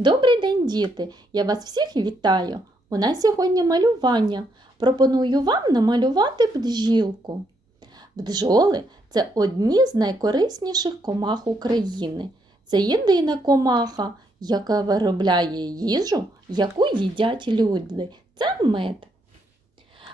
Добрий день, діти! Я вас всіх вітаю! У нас сьогодні малювання. Пропоную вам намалювати бджілку. Бджоли це одні з найкорисніших комах України. Це єдина комаха, яка виробляє їжу, яку їдять люди. Це мед.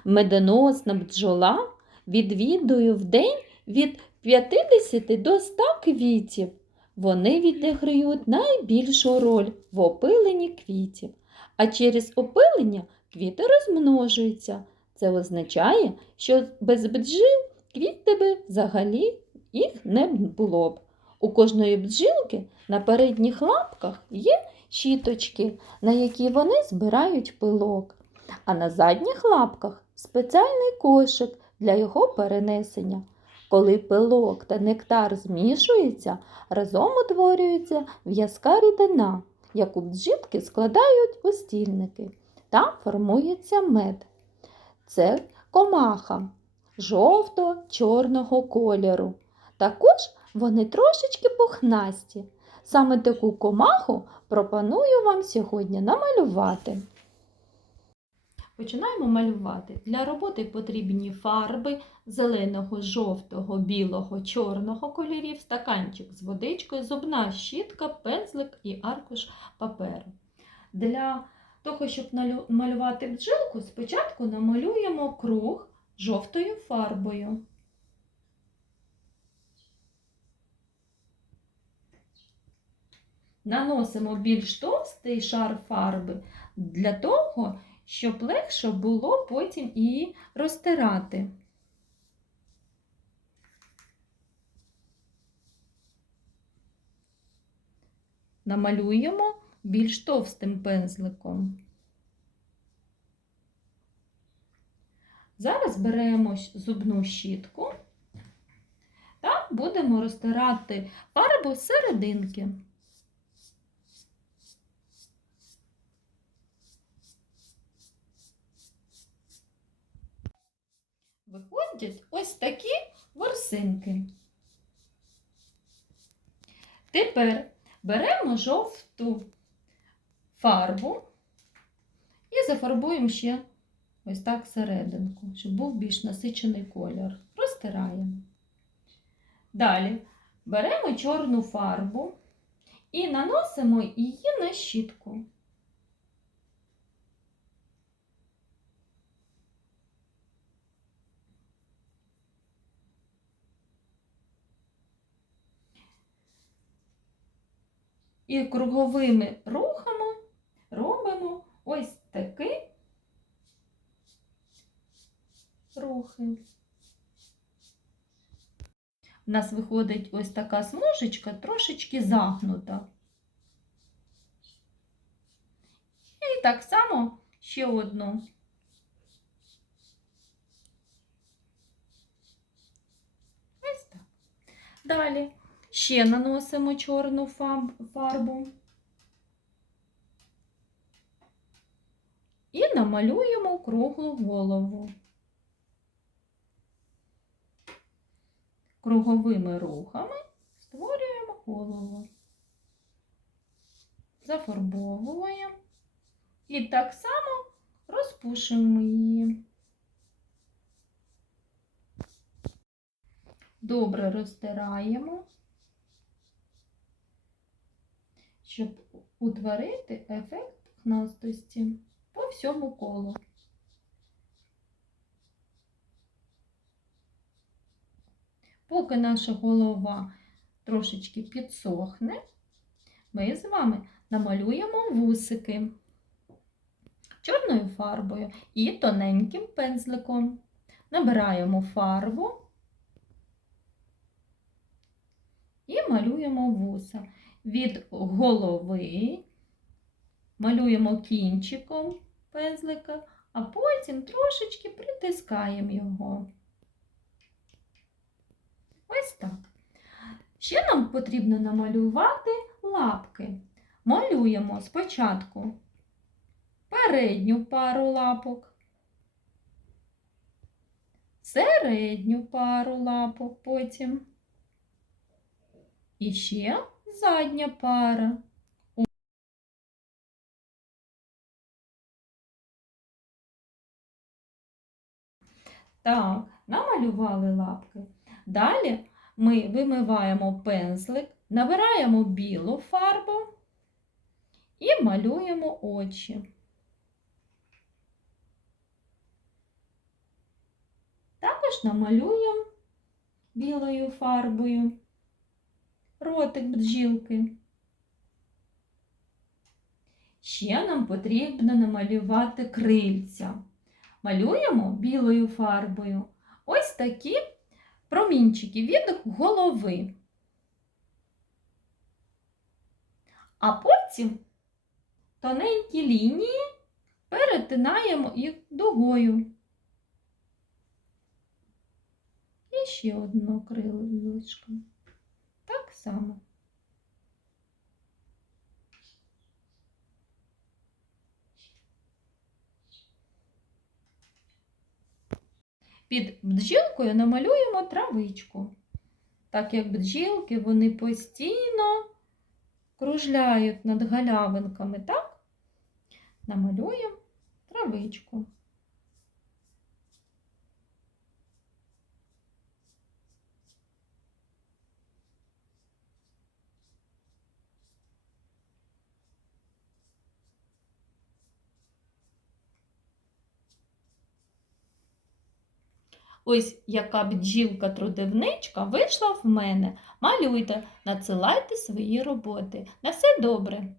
Медоносна бджола відвідує в день від 50 до 100 квітів. Вони відіграють найбільшу роль в опиленні квітів. А через опилення квіти розмножуються. Це означає, що без бджіл квіти би взагалі їх не було б. У кожної бджілки на передніх лапках є щіточки, на які вони збирають пилок, а на задніх лапках спеціальний кошик для його перенесення. Коли пилок та нектар змішуються, разом утворюється в'язка рідина, яку бджілки складають у стільники. Там формується мед. Це комаха жовто-чорного кольору. Також вони трошечки пухнасті. Саме таку комаху пропоную вам сьогодні намалювати. Починаємо малювати. Для роботи потрібні фарби зеленого, жовтого, білого, чорного кольорів, стаканчик з водичкою, зубна щітка, пензлик і аркуш паперу. Для того, щоб малювати бджілку, спочатку намалюємо круг жовтою фарбою. Наносимо більш товстий шар фарби для того, щоб легше було потім її розтирати. Намалюємо більш товстим пензликом. Зараз беремо зубну щітку та будемо розтирати фарбу серединки. Виходять ось такі ворсинки. Тепер беремо жовту фарбу і зафарбуємо ще ось так серединку, щоб був більш насичений колір. Розтираємо. Далі беремо чорну фарбу і наносимо її на щітку. І круговими рухами робимо ось такі рухи. У нас виходить ось така смужечка, трошечки загнута. І так само ще одну. Ось так. Далі. Ще наносимо чорну фарбу і намалюємо круглу голову. Круговими рухами створюємо голову, зафарбовуємо і так само розпушуємо її. Добре розтираємо. Щоб утворити ефект пухнастості по всьому колу. Поки наша голова трошечки підсохне, ми з вами намалюємо вусики чорною фарбою і тоненьким пензликом. Набираємо фарбу і малюємо вуса від голови, малюємо кінчиком пензлика, а потім трошечки притискаємо його. Ось так. Ще нам потрібно намалювати лапки. Малюємо спочатку передню пару лапок, середню пару лапок потім. І ще задня пара. Так, намалювали лапки. Далі ми вимиваємо пензлик, набираємо білу фарбу і малюємо очі. Також намалюємо білою фарбою ротик бджілки. Ще нам потрібно намалювати крильця. Малюємо білою фарбою. Ось такі промінчики від голови. А потім тоненькі лінії перетинаємо їх дугою. І ще одно крилечко. Само. Під бджілкою намалюємо травичку. Так як бджілки вони постійно кружляють над галявинками, так? Намалюємо травичку. Ось яка бджілка-трудівничка вийшла в мене. Малюйте, надсилайте свої роботи. На все добре!